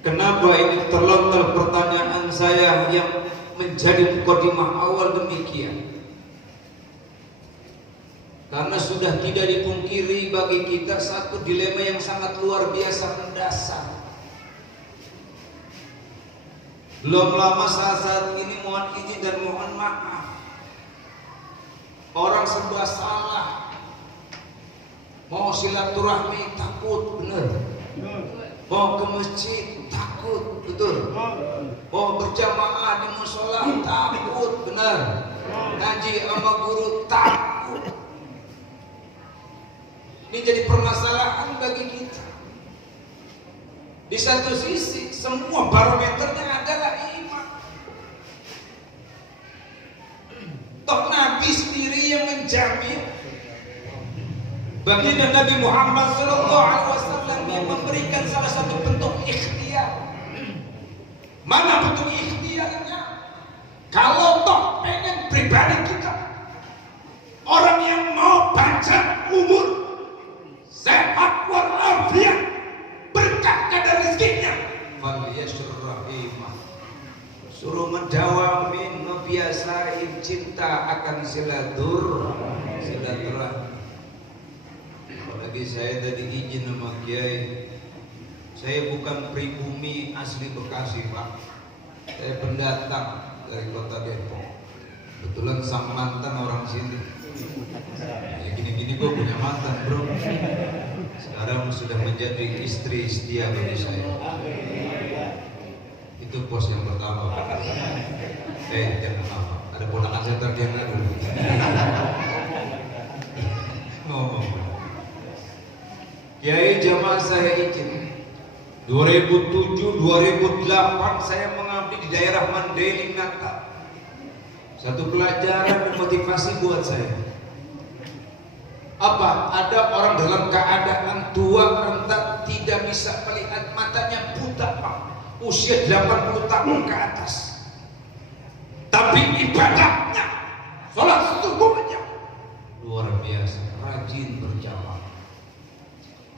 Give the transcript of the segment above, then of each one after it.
Kenapa ini terlontar pertanyaan saya yang menjadi mukadimah awal demikian? Karena sudah tidak dipungkiri bagi kita satu dilema yang sangat luar biasa mendasar. Belum lama saat ini mohon izin dan mohon maaf, orang serba salah. Mau silaturahmi takut, benar. Mau ke masjid takut, betul. Mau berjamaah di musola takut, benar. Ngaji sama guru takut. Ini jadi permasalahan bagi kita. Di satu sisi semua barometernya adalah iman. Toh Nabi sendiri yang menjamin, baginda Nabi Muhammad SAW yang memberikan salah satu bentuk ikhtiar. Mana bentuk ikhtiarnya? Kalau toh pengen pribadi kita, orang yang mau panjang umur, sehat walafiat, berkah kadar rezekinya, faliyashur rahimah, suruh mendawamin, ngebiasain cinta akan silaturahmi. Apalagi saya tadi izin sama Kiai, saya bukan pribumi asli Bekasi Pak, saya pendatang dari kota Depok. Kebetulan sang mantan orang sini. Ya gini-gini gue punya mantan bro. Sekarang sudah menjadi istri setia bagi saya. Itu pos yang pertama. Jangan apa. Ada ponakan saya terdiam dulu. Ngomong. Kiai jamaah saya izin. 2007-2008 saya mengabdi di daerah Mandailing Natal. Satu pelajaran motivasi buat saya. Apa? Ada orang dalam keadaan tua renta, tidak bisa melihat, matanya buta Pak, usia 80 tahun ke atas. Tapi ibadahnya, sholat subuhnya luar biasa, rajin berjamaah.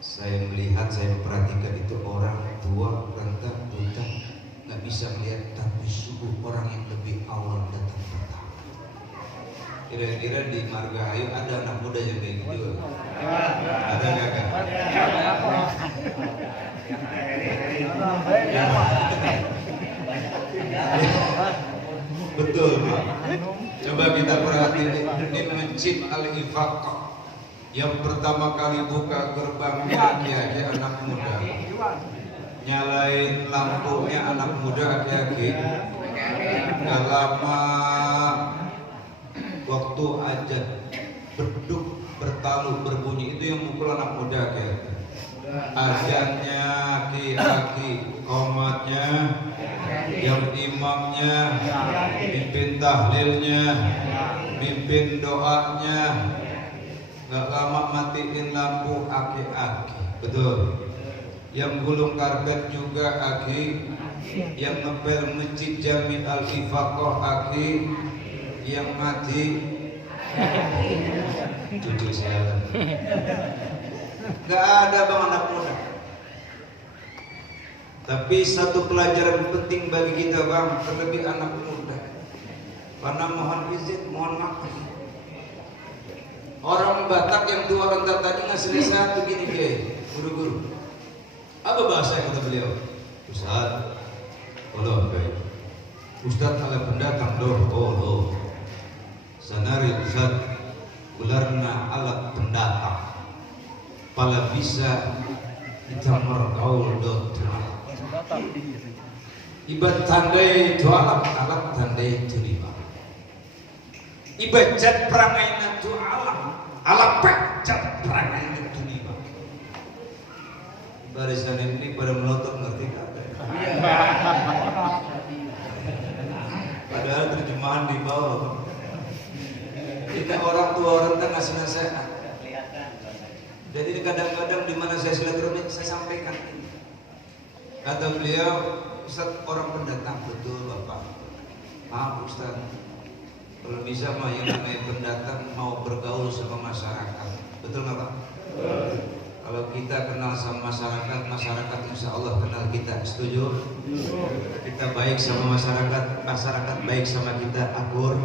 Saya melihat, saya perhatikan itu orang tua renta, buta, nggak bisa melihat, tapi subuh orang yang lebih awal datang. Kira-kira di Margahayu ada anak muda yang kayak gitu? Ada nggak Kak? Betul Pak. Coba kita perhatiin di Masjid Al-Ifaqah yang pertama kali buka gerbangnya dia anak muda, nyalain lampunya anak muda aki-aki. Gak lama waktu azan beduk bertalu berbunyi, itu yang mukul anak muda kayak azannya aki-aki, qomatnya, yang imamnya, mimpin tahlilnya, mimpin doanya. Gak lama matiin lampu aki-aki, betul. Yang gulung karpet juga aki, yang ngepel masjid Jami Al-Ifaqah aki, yang mati cucu sialan. Gak ada bang anak muda. Tapi satu pelajaran penting bagi kita bang, terlebih anak muda. Karena mohon izin, mohon maaf, orang Batak yang tua renta tadi ngasih nasihat begini dia, guru-guru. Apa bahasa yang kata beliau? Ustaz, Allah baik. Ustaz ala pendatang doh, oh. Sanari Ustaz bularna alat pendatang pala bisa kita mergaul dot ibad tandai itu alat tandai itu lima ibad jad perangai itu alat pecah perangai itu lima. Barisan ini pada melotot ngerti kata. Padahal terjemahan di bawah. Kita orang tua orang tak ngasih nasihat. Jadi kadang-kadang di mana saya silaturahmi saya sampaikan ini. Kata beliau, Ustaz orang pendatang, betul Bapak. Maaf Ustaz, kalau bisa mah yang namanya pendatang mau bergaul sama masyarakat, betul nggak Pak? Kalau kita kenal sama masyarakat, masyarakat yang insya Allah kenal kita. Setuju? Kita baik sama masyarakat, masyarakat baik sama kita, akur.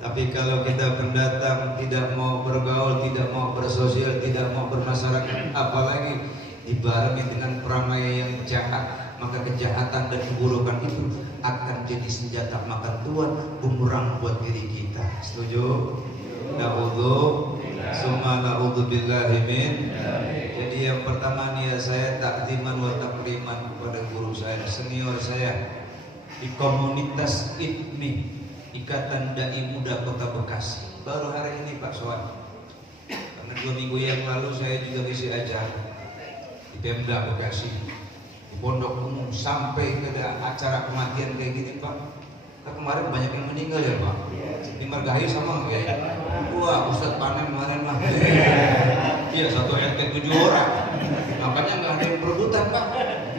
Tapi kalau kita pendatang tidak mau bergaul, tidak mau bersosial, tidak mau bermasyarakat, apalagi dibarengi dengan peramaian yang jahat, maka kejahatan dan keburukan itu akan jadi senjata makan tuan, bumerang buat diri kita. Setuju? Na'udzu, summa na'udzu billahi min. Jadi yang pertama nih saya takziman wa takriman kepada guru saya, senior saya di komunitas IDMI, Ikatan Dai Muda Kota Bekasi. Baru hari ini Pak Soan, karena 2 minggu yang lalu saya juga ngisi acara di Pemda Bekasi, di Pondok Umum, sampai ke acara kematian kayak gini Pak. Nah, kemarin banyak yang meninggal ya Pak. Di Margahayu sama nggak ya? Wah, Ustadz panen kemarin mah. Iya, 1 RT 7 orang. Makanya nggak ada yang perebutan Pak.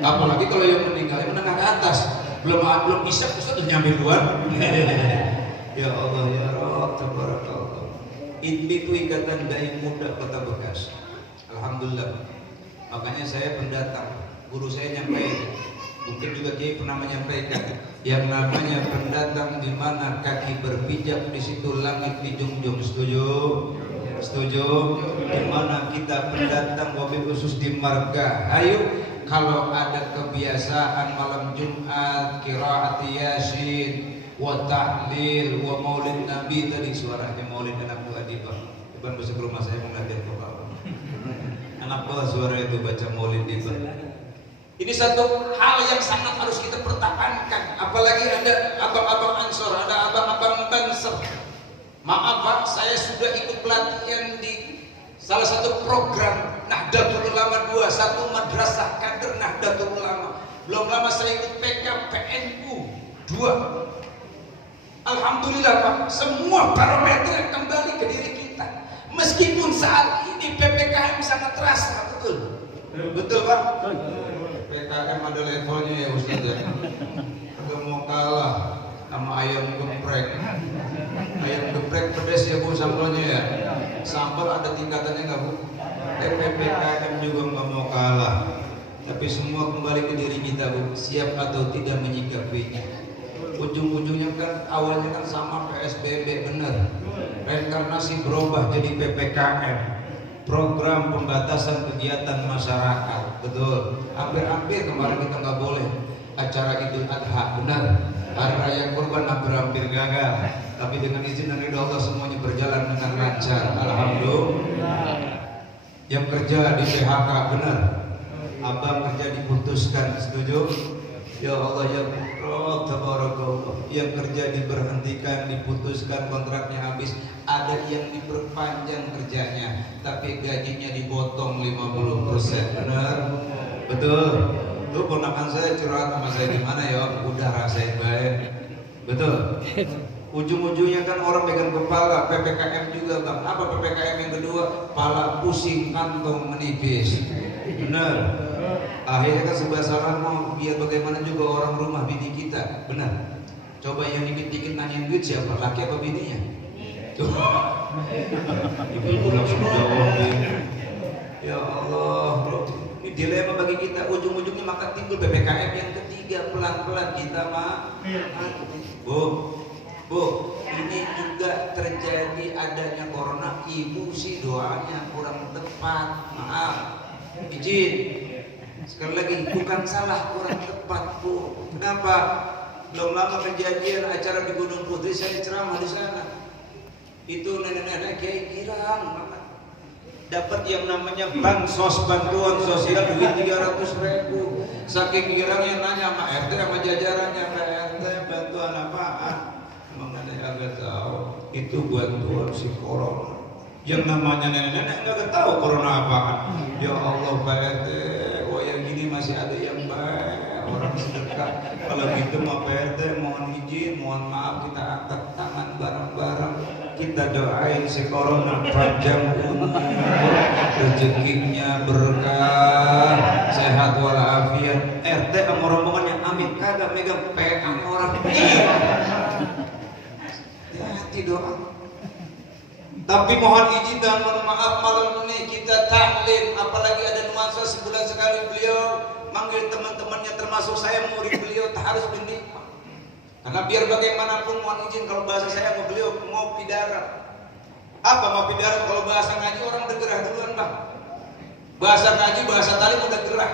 Apalagi kalau yang meninggal yang menengah ke atas. Belum bisa Ustadz udah nyampe duluan. Ya Allah ya Rabb, tabarakallah. IDMI itu Ikatan Dai Muda Kota Bekasi. Alhamdulillah. Makanya saya pendatang. Guru saya nyampaikan, mungkin juga Kiai pernah menyampaikan, yang namanya pendatang di mana kaki berpijak di situ langit dijunjung. Setuju? Setuju? Di mana kita pendatang wabil khusus di Margahayu, kalau ada kebiasaan malam Jumat qiraat Yasin wa tahlil wa maulid Nabi, tadi suaranya maulid anak Bu Adibah. Depan besok rumah saya mengajar ke bawah. Anak bawah suara itu baca maulid di bawah. Ini satu hal yang sangat harus kita pertahankan. Apalagi ada abang-abang Ansor, ada abang-abang Banser. Maaf Pak, saya sudah ikut pelatihan di salah satu program Nahdlatul Ulama 2, satu madrasah kader Nahdlatul Ulama. Belum lama saya ikut PKPNU 2. Alhamdulillah Pak, semua parameter kembali ke diri kita. Meskipun saat ini PPKM sangat terasa, betul? Betul Pak? PKM ada levelnya ya Ustaz ya. Agak mau kalah sama ayam geprek. Ayam geprek pedas ya Bu sambalnya ya. Sambal ada tingkatannya nggak Bu? PPKM juga nggak mau kalah. Tapi semua kembali ke diri kita Bu, siap atau tidak menyikapinya. Ujung-ujungnya kan awalnya kan sama PSBB, benar. Reinkarnasi berubah jadi PPKM, program pembatasan kegiatan masyarakat, betul. Hampir-hampir kemarin kita nggak boleh acara Idul Adha, benar. Hari Raya Kurban hampir-hampir gagal. Tapi dengan izin dan ridho Allah semuanya berjalan dengan lancar, alhamdulillah. Yang kerja di PHK, benar. Abang kerja diputuskan, setuju? Ya Allah ya Rabb, tabarakallah. Yang kerja diberhentikan, diputuskan, kontraknya habis. Ada yang diperpanjang kerjanya, tapi gajinya dipotong 50%, benar? Betul. Lu ponakan saya curhat sama saya gimana ya? Udah rasain baik. Betul. Ujung-ujungnya kan orang pegang kepala. PPKM juga Bang. Apa PPKM yang kedua? Pala pusing, kantong menipis. Benar. Akhirnya kan sebelah salah mau biar bagaimana juga orang rumah bini kita. Benar. Coba yang dikit-dikit nanyain duit siapa? Laki apa bininya? Coba. Ibu langsung jawab. Ya Allah, ini dilema bagi kita. Ujung-ujungnya maka timbul PPKM yang ketiga. Pelan-pelan kita mah. Bu, ini juga terjadi adanya corona. Ibu sih doanya kurang tepat. Maaf, izin. Sekali lagi, bukan salah, kurang tepat Bu. Kenapa? Belum lama kejadian acara di Gunung Putri, saya ceramah di sana. Itu nenek-nenek Kiai girang, dapat yang namanya bansos, bantuan sosial duit 300.000. Saking girangnya nanya sama RT sama jajarannya, Pak RT bantuan apaan? Mengenai agak tahu itu bantuan si corona. Yang namanya nenek-nenek nggak tahu corona apaan. Ya Allah Pak RT, yang gini masih ada yang baik, orang sedekah. Kalau gitu mah Pak RT mohon izin, mohon maaf, kita angkat tangan bareng-bareng, kita doain si corona panjang umur, rezekinya berkah, sehat walafiat. RT sama rombongannya amin, kagak megang pegang orang. Hati doa. Tapi mohon izin dan mohon maaf, malam ini kita taklim, apalagi ada nuansa sebulan sekali beliau termasuk saya murid beliau Taharus bin Nikmah. Karena biar bagaimanapun mohon izin kalau bahasa saya mau beliau ngopi darat. Apa ngopi darat? Kalau bahasa ngaji orang udah gerah duluan bang. Bahasa ngaji, bahasa talim udah gerah.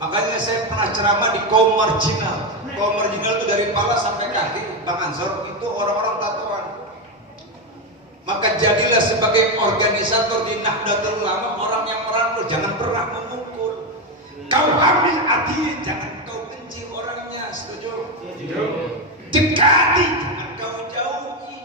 Makanya saya pernah ceramah di kaum marginal. Kaum marginal itu dari kepala sampai kaki. Bang Ansor itu orang-orang tatoan. Maka jadilah sebagai organisator di Nahdlatul Ulama orang yang merangkul, jangan pernah memukul. Kau ambil hati, jangan kau benci orangnya. Setuju? Dekati, jangan kau jauhi.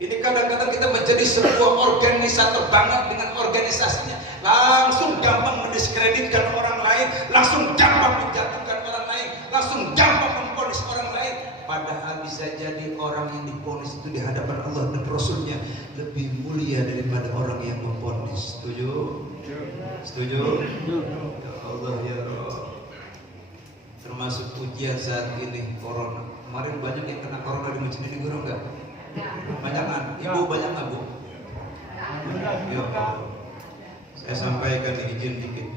Ini kadang-kadang kita menjadi sebuah organisator banget dengan organisasinya, langsung gampang mendiskreditkan orang lain, langsung gampang menjatuhkan orang lain, langsung gampang memponis orang lain. Padahal bisa jadi orang yang diponis itu di hadapan Allah dan Rasulnya lebih mulia daripada orang yang memponis. Setuju? Setuju? Ya Allah ya Allah. Termasuk ujian saat ini corona. Kemarin banyak yang kena corona di masjid ini, guru enggak? Banyak kan? Ibu banyak nggak bu? Ya. Saya sampaikan izin dikit.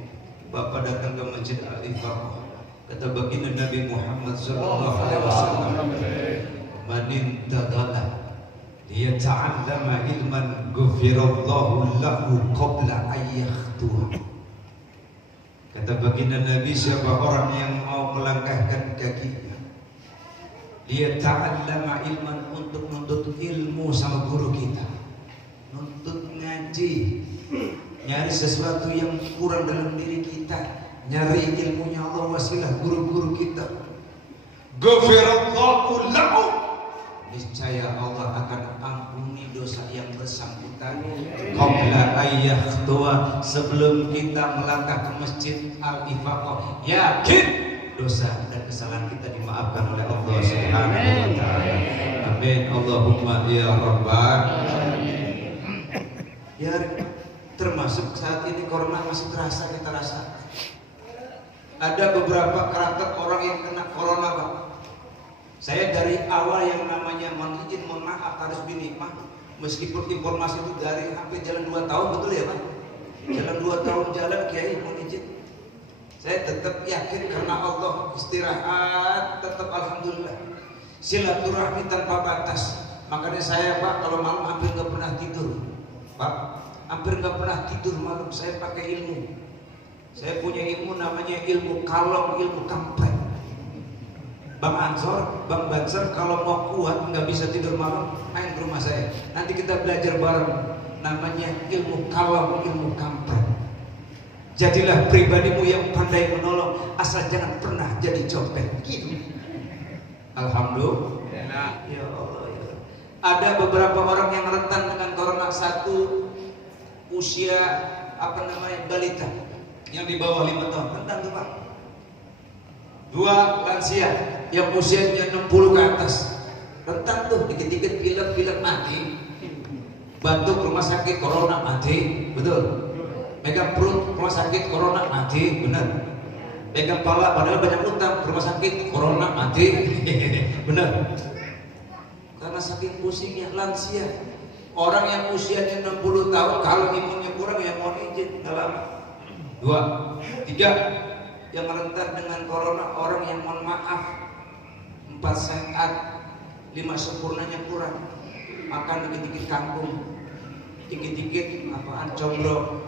Bapak datang ke masjid Al-Ifaq. Kata baginda Nabi Muhammad sallallahu alaihi wasallam, "Man intadala liyata'allama ilman ghufirallahu lahu qabla an yakhtuha." Kata baginda Nabi, siapa orang yang mau melangkahkan kakinya liyata'allama ilman, untuk menuntut ilmu sama guru kita, nuntut ngaji, nyari sesuatu yang kurang dalam diri kita, nyari ilmunya Allah, wasilah guru-guru kita. Ghafirallahu lahu, niscaya Allah akan ampuni dosa yang bersangkutan. Qabla ayyahtuwa, sebelum kita melangkah ke masjid Al-Ifaq, yakin dosa dan kesalahan kita dimaafkan oleh Allah Subhanahu wa taala. Amin. Allahumma ya rabbal alamin. Ya, termasuk saat ini corona masih terasa, kita rasa. Ada beberapa karakter orang yang kena corona, Pak. Saya dari awal yang namanya mohon izin, mohon maaf, harus binikmah. Meskipun informasi itu dari hampir jalan 2 tahun, betul ya Pak? Jalan 2 tahun jalan Kiai, mohon izin. Saya tetap yakin karena Allah, istirahat, tetap alhamdulillah. Silaturahmi tanpa batas. Makanya saya Pak, kalau malam hampir nggak pernah tidur. Pak, hampir nggak pernah tidur malam. Saya pakai ilmu. Saya punya ilmu namanya ilmu kalong, ilmu kampret. Bang Ansor, Bang Banser, kalau mau kuat nggak bisa tidur malam, main ke rumah saya. Nanti kita belajar bareng. Namanya ilmu kalong, ilmu kampret. Jadilah pribadimu yang pandai menolong, asal jangan pernah jadi copet. Gitu. Alhamdulillah. Ya Allah, ya. Ada beberapa orang yang rentan dengan corona. Satu, usia balita yang di bawah 5 tahun, rentan tuh Pak. 2, lansia yang usianya 60 ke atas, rentan tuh, dikit-dikit pilek mati, batuk rumah sakit corona mati, betul. Pegang perut rumah sakit corona mati, benar. Pegang kepala padahal banyak utang rumah sakit corona mati, benar. Karena saking pusingnya. Lansia, orang yang usianya 60 tahun kalau imunnya kurang ya mohon izin nggak lama. 2, 3, yang rentan dengan corona orang yang mohon maaf 4 sehat 5 sempurnanya kurang, makan dikit-dikit kangkung, dikit-dikit apaan combro,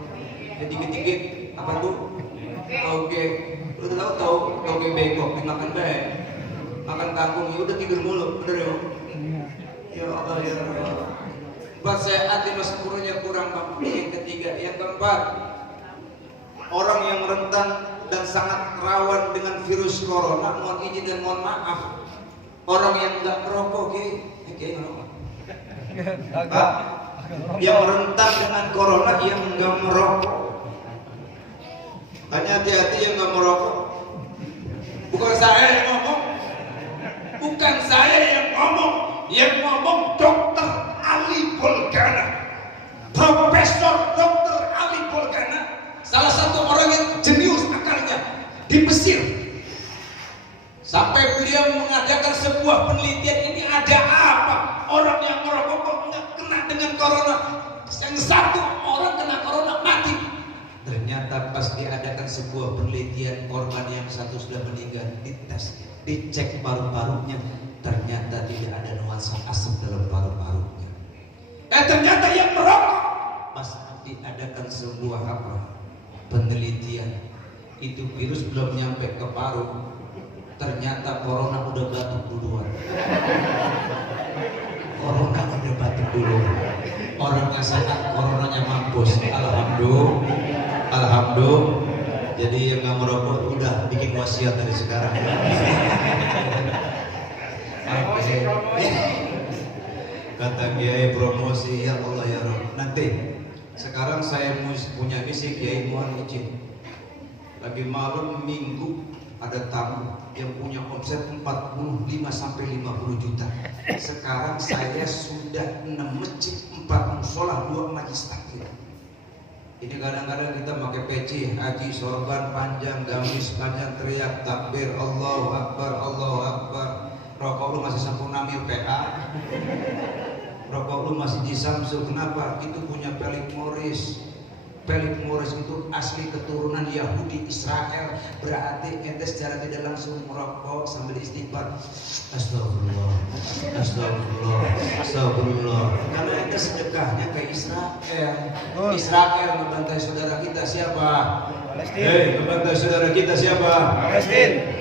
dikit-dikit apa tuh toge, lu tahu toge bengkok dimakan baik, makan kangkung ya udah tidur mulu, bener ya? Ya Allah ya Allah. 4 sehat 5 sempurnanya kurang Bang. Yang ketiga, yang keempat, orang yang rentan dan sangat rawan dengan virus corona, mohon izin dan mohon maaf, orang yang nggak merokok, kayak ngerokok. Yang rentan dengan corona yang nggak merokok. Tanya hati-hati yang nggak merokok. Bukan saya yang ngomong, bukan saya yang ngomong Dr. Ali Bolgana, Profesor Dr. Ali Bolgana, salah satu orang yang jenius akalnya di Mesir. Sampai beliau mengadakan sebuah penelitian, ini ada apa? Orang yang merokok kok nggak kena dengan corona? Yang satu orang kena corona mati, Ternyata pas diadakan sebuah penelitian, korban yang satu sudah meninggal, dites, dicek paru-parunya, ternyata tidak ada nuansa asap dalam paru-parunya. Ternyata yang merokok pas diadakan sebuah penelitian, itu virus belum nyampe ke paru, ternyata corona udah batuk duluan. Corona udah batuk duluan. Orangnya sehat, coronanya mampus. Alhamdulillah. Jadi yang nggak merokok udah bikin wasiat dari sekarang. Kata Kiai promosi, ya Allah ya Rabb. Nanti sekarang saya punya misi, Kiai mohon izin. Lagi malam minggu ada tamu yang punya omset 45 sampai 50 juta. Sekarang saya sudah 6 masjid, 4 musola, 2 majlis taklim. Ini kadang-kadang kita pakai peci, haji, sorban panjang, gamis panjang, teriak takbir, Allahu Akbar, Allahu Akbar. Rokok lu masih sempurna mil PA. Rokok lu masih di Samsung. Kenapa? Itu punya Philip Morris. Philip Morris itu asli keturunan Yahudi Israel. Berarti ente secara tidak langsung merokok sambil istighfar. Astagfirullah, astagfirullah, astagfirullah. Karena ente sedekahnya ke Israel. Israel membantai saudara kita siapa? Palestina. Hei, membantai saudara kita siapa? Palestina.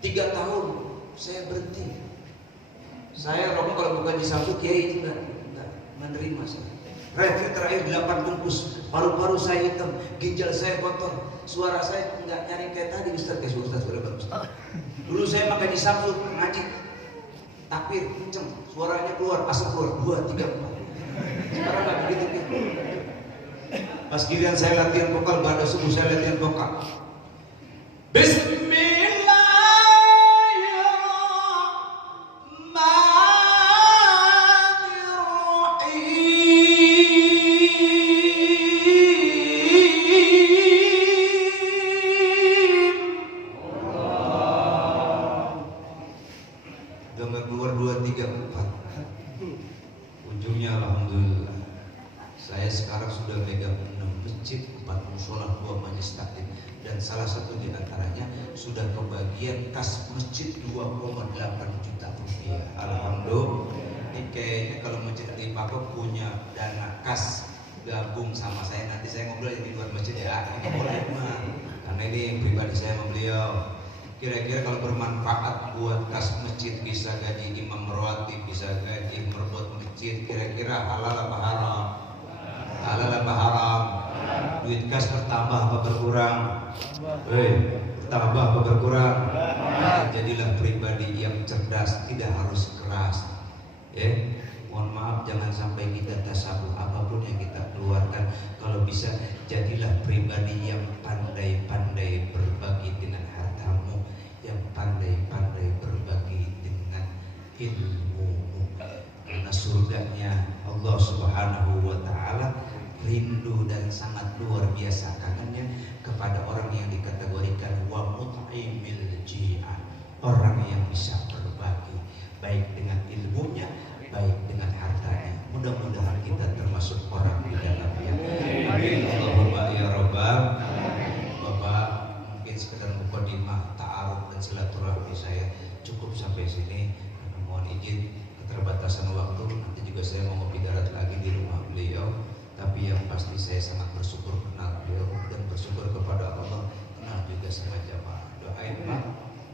3 tahun saya berhenti. Saya rokok kalau bukan disambut Kiai itu enggak menerima saya. Terakhir 8 bungkus, paru-paru saya hitam, ginjal saya kotor, suara saya nggak nyaring kayak tadi. Ustaz boleh bagus. Dulu saya pakai disambut ngaji, takbir kenceng, suaranya keluar, asap keluar 2, 3, 4. Sekarang nggak begitu. Pas giliran saya latihan vokal, pada subuh saya latihan vokal. Ujungnya alhamdulillah saya sekarang sudah megang 6 masjid, 4 musola, 2 majlis taklim, dan salah satu di antaranya sudah kebagian kas masjid 2,8 juta rupiah. Alhamdulillah. Ini kayaknya kalau masjid di Papua punya dana kas gabung sama saya, nanti saya ngobrol di luar masjid ya. Ini boleh mah, karena ini pribadi saya sama beliau. Kira-kira kalau bermanfaat buat kas masjid, bisa gaji imam rawatib, bisa gaji merbot masjid, kira-kira halal apa haram? Halal apa haram? Duit kas bertambah apa berkurang? Bertambah apa berkurang? Jadilah pribadi yang cerdas, tidak harus keras. Mohon maaf, jangan sampai kita tasabuh apapun yang kita keluarkan. Kalau bisa, jadilah pribadi yang pandai-pandai berbagi dengan hartamu, yang pandai-pandai berbagi dengan ilmumu. Karena surganya Allah Subhanahu wa Ta'ala rindu dan sangat luar biasa kangennya kepada orang yang dikategorikan wa mut'imil ji'an, orang yang bisa berbagi baik dengan ilmunya, baik dengan hartanya. Mudah-mudahan kita termasuk orang di dalamnya. Amin. Allahumma ya Rabbal. Bapak, mungkin sekedar mukadimah ta'aruf dan silaturahmi saya cukup sampai sini. Mohon izin keterbatasan waktu, nanti juga saya mau ngopi darat lagi di rumah beliau. Tapi yang pasti saya sangat bersyukur kenal beliau dan bersyukur kepada Allah kenal juga sama jamaah. Doain Pak,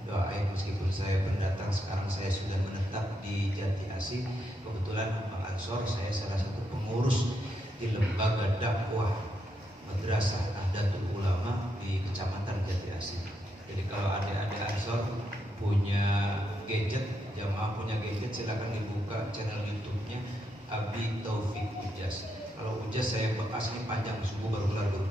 doain meskipun saya pendatang, sekarang saya sudah menetap di Jati Asih. Kebetulan Bang Ansor, saya salah satu pengurus di lembaga dakwah Madrasah Nahdlatul Ulama di Kecamatan Jati Asih. Jadi kalau adik-adik Ansor punya gadget, jamaah punya gadget, silakan dibuka channel YouTube-nya Abi Taufik Ujas. Kalau Ujas saya bekasnya panjang, subuh baru lalu.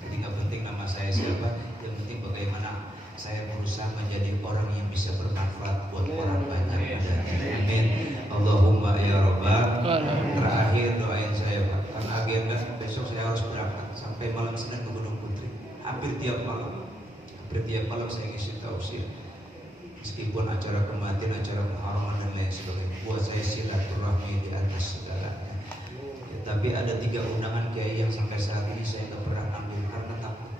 Jadi nggak penting nama saya siapa, yang penting bagaimana saya berusaha menjadi orang yang bisa bermanfaat buat orang banyak. Amin. Allahumma ya Rabbal. Terakhir doain saya Pak, karena agenda besok saya harus berangkat sampai malam Senin ke Gunung Putri. Hampir tiap malam saya ngisi tausiah. Meskipun acara kematian, acara pengharaman dan lain sebagainya, buat saya silaturahmi di atas segalanya. Tapi ada 3 undangan kiai yang sampai saat ini saya tidak pernah ambil karena takut.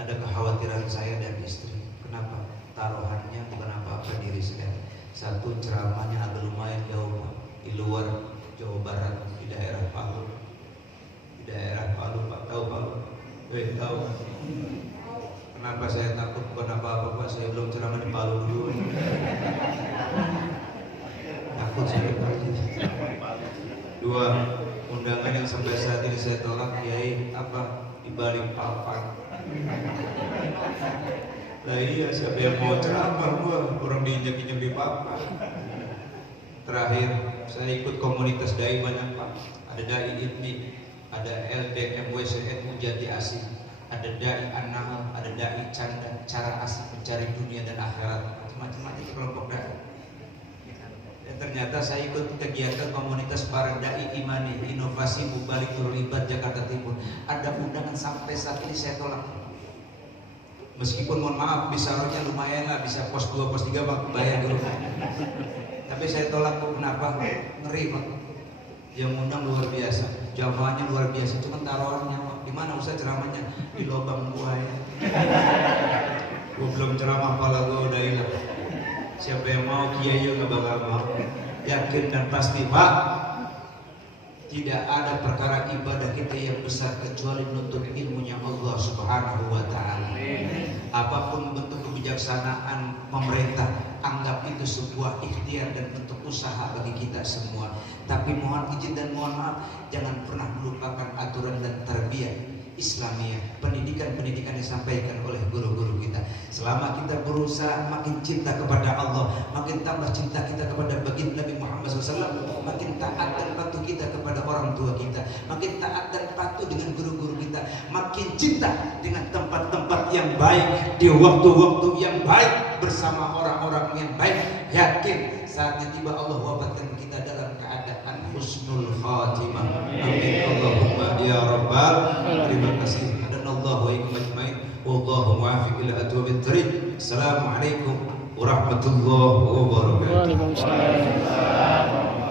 Ada kekhawatiran saya dan istri. Kenapa? Taruhannya bukan apa-apa diri saya. Satu, ceramahnya agak lumayan jauh, Pak, di luar Jawa Barat, di daerah Palu. Di daerah Palu, Pak, tahu Palu? Tahu. Kenapa saya takut? Bukan apa-apa, Pak, saya belum ceramah di Palu dulu. Takut saya pergi. 2, undangan yang sampai saat ini saya tolak, kiai apa? Di balik papan. Nah iya, siapa yang mau ceramah gua, orang diinjak-injak di papan. Terakhir, saya ikut komunitas dai banyak, Pak. Ada dai IPMI, ada LDMWCN Jati Asih, ada dai An-Nahl, ada dai Canda, cara asik mencari dunia dan akhirat, macam-macam itu kelompok dai. Dan ternyata saya ikut kegiatan komunitas para dai imani, inovasi Mubalik Nurul-Ibad Jakarta Timur. Ada undangan sampai saat ini saya tolak. Meskipun mohon maaf bisaronya lumayan lah, bisa pos 2, pos 3 Pak, bayar dulu. Tapi saya tolak, kenapa? Ngeri Pak. Yang undang luar biasa, jamaahnya luar biasa, cuma taruhannya Pak. Di mana Ustaz ceramahnya? Di lubang buaya. Gua belum ceramah, pala gua udah hilang. Siapa yang mau, kiai juga bakal mau. Yakin dan pasti Pak, tidak ada perkara ibadah kita yang besar kecuali menuntut ilmunya Allah Subhanahu wa Ta'ala. Apapun bentuk kebijaksanaan pemerintah, anggap itu sebuah ikhtiar dan bentuk usaha bagi kita semua. Tapi mohon izin dan mohon maaf, jangan pernah melupakan aturan dan tarbiyah Islamiyah, pendidikan-pendidikan disampaikan oleh guru-guru kita. Selama kita berusaha makin cinta kepada Allah, makin tambah cinta kita kepada baginda Nabi Muhammad SAW, makin taat dan patuh kita kepada orang tua kita, makin taat dan patuh dengan guru-guru kita, makin cinta dengan tempat-tempat yang baik, di waktu-waktu yang baik, bersama orang-orang yang baik. Yakin saatnya tiba Allah wafatkan kita dalam keadaan husnul khatimah. Amin Allahumma ya rabbal. Terima kasih. Hadanallahu wa iyyakum ajmain. Wallahu muwaffiq ila aqwamit thariq. Assalamualaikum warahmatullahi wabarakatuh. Waalaikumsalam.